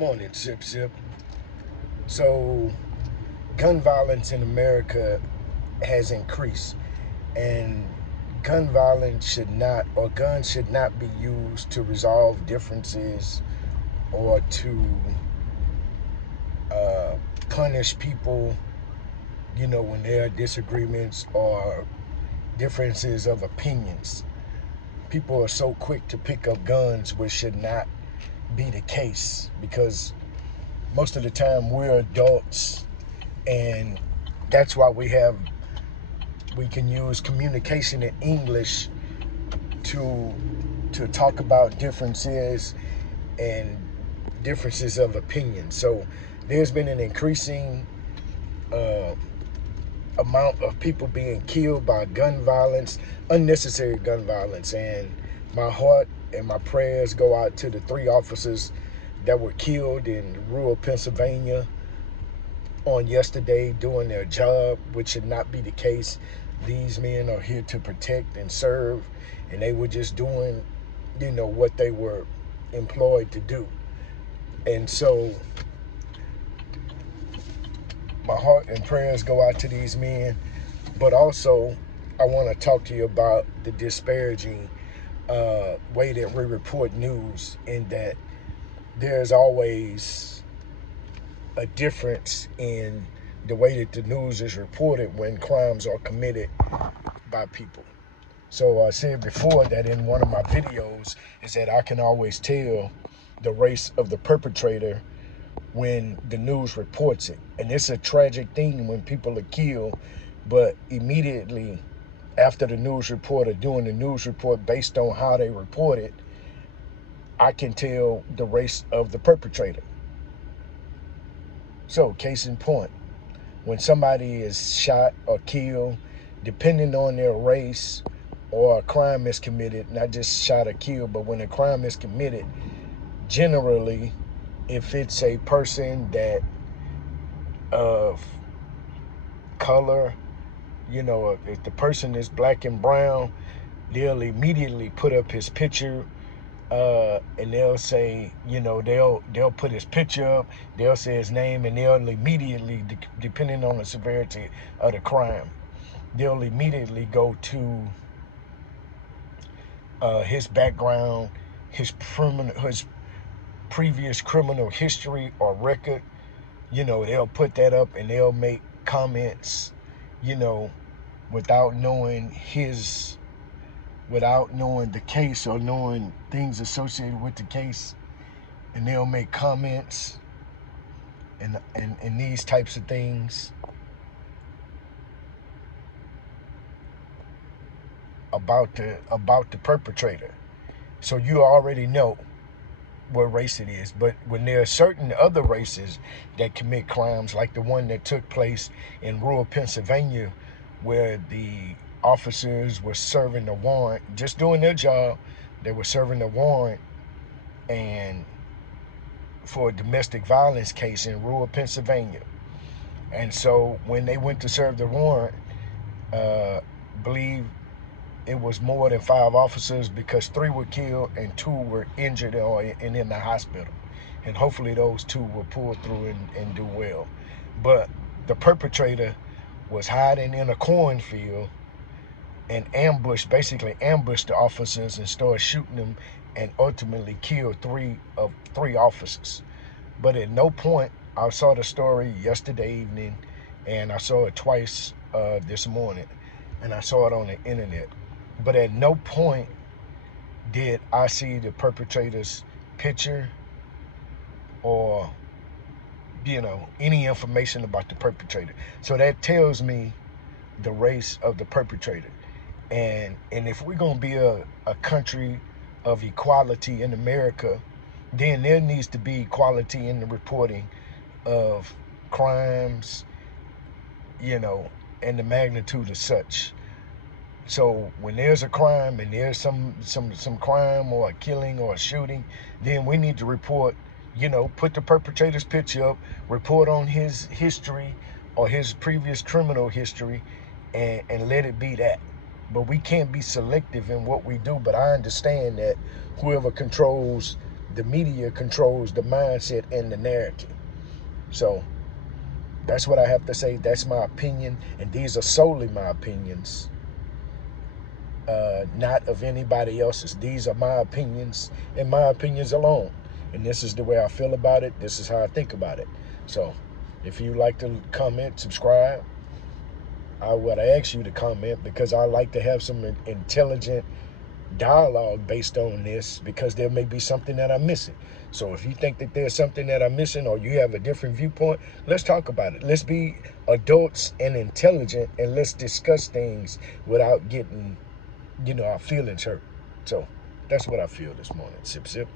Morning, Sip Sip. So, gun violence in America has increased, and gun violence should not, or guns should not be used to resolve differences or to uh, punish people, when there are disagreements or differences of opinions. People are so quick to pick up guns, which should not be the case because most of the time we're adults, and that's why we can use communication in English to talk about differences and differences of opinion. So there's been an increasing uh, amount of people being killed by gun violence, unnecessary gun violence, and my heart and my prayers go out to the 3 officers that were killed in rural Pennsylvania on yesterday doing their job, which should not be the case. These men are here to protect and serve, and they were just doing, what they were employed to do. And so my heart and prayers go out to these men, but also I want to talk to you about the disparaging way that we report news, in that there's always a difference in the way that the news is reported when crimes are committed by people. So I said before that in one of my videos is that I can always tell the race of the perpetrator when the news reports it. And it's a tragic thing when people are killed, but immediately after the news report or doing the news report based on how they report it, I can tell the race of the perpetrator. So case in point, when somebody is shot or killed, depending on their race, or a crime is committed, not just shot or killed, but when a crime is committed, generally, if it's a person that of color, if the person is black and brown, they'll immediately put up his picture, and they'll say, they'll put his picture up, they'll say his name, and they'll immediately, depending on the severity of the crime, they'll immediately go to his background, his previous criminal history or record. They'll put that up and they'll make comments, you know, without knowing without knowing the case or knowing things associated with the case, and they'll make comments and these types of things about the perpetrator. So you already know what race it is. But when there are certain other races that commit crimes, like the one that took place in rural Pennsylvania, where the officers were serving the warrant, just doing their job, they were serving the warrant and for a domestic violence case in rural Pennsylvania. And so when they went to serve the warrant, believe it was more than 5 officers, because 3 were killed and 2 were injured and in the hospital. And hopefully those 2 will pull through and do well. But the perpetrator was hiding in a cornfield and basically ambushed the officers and started shooting them, and ultimately killed 3 officers. But at no point, I saw the story yesterday evening, and I saw it twice this morning, and I saw it on the internet. But at no point did I see the perpetrator's picture or, any information about the perpetrator. So that tells me the race of the perpetrator. And if we're going to be a country of equality in America, then there needs to be equality in the reporting of crimes, and the magnitude of such. So when there's a crime and there's some crime or a killing or a shooting, then we need to report, put the perpetrator's picture up, report on his history or his previous criminal history, and let it be that. But we can't be selective in what we do. But I understand that whoever controls the media controls the mindset and the narrative. So that's what I have to say. That's my opinion, and these are solely my opinions, not of anybody else's. These are my opinions and my opinions alone. And this is the way I feel about it. This is how I think about it. So if you like to comment, subscribe, I would ask you to comment, because I like to have some intelligent dialogue based on this, because there may be something that I'm missing. So if you think that there's something that I'm missing, or you have a different viewpoint, let's talk about it. Let's be adults and intelligent, and let's discuss things without getting, our feelings hurt. So that's what I feel this morning. Sip, sip.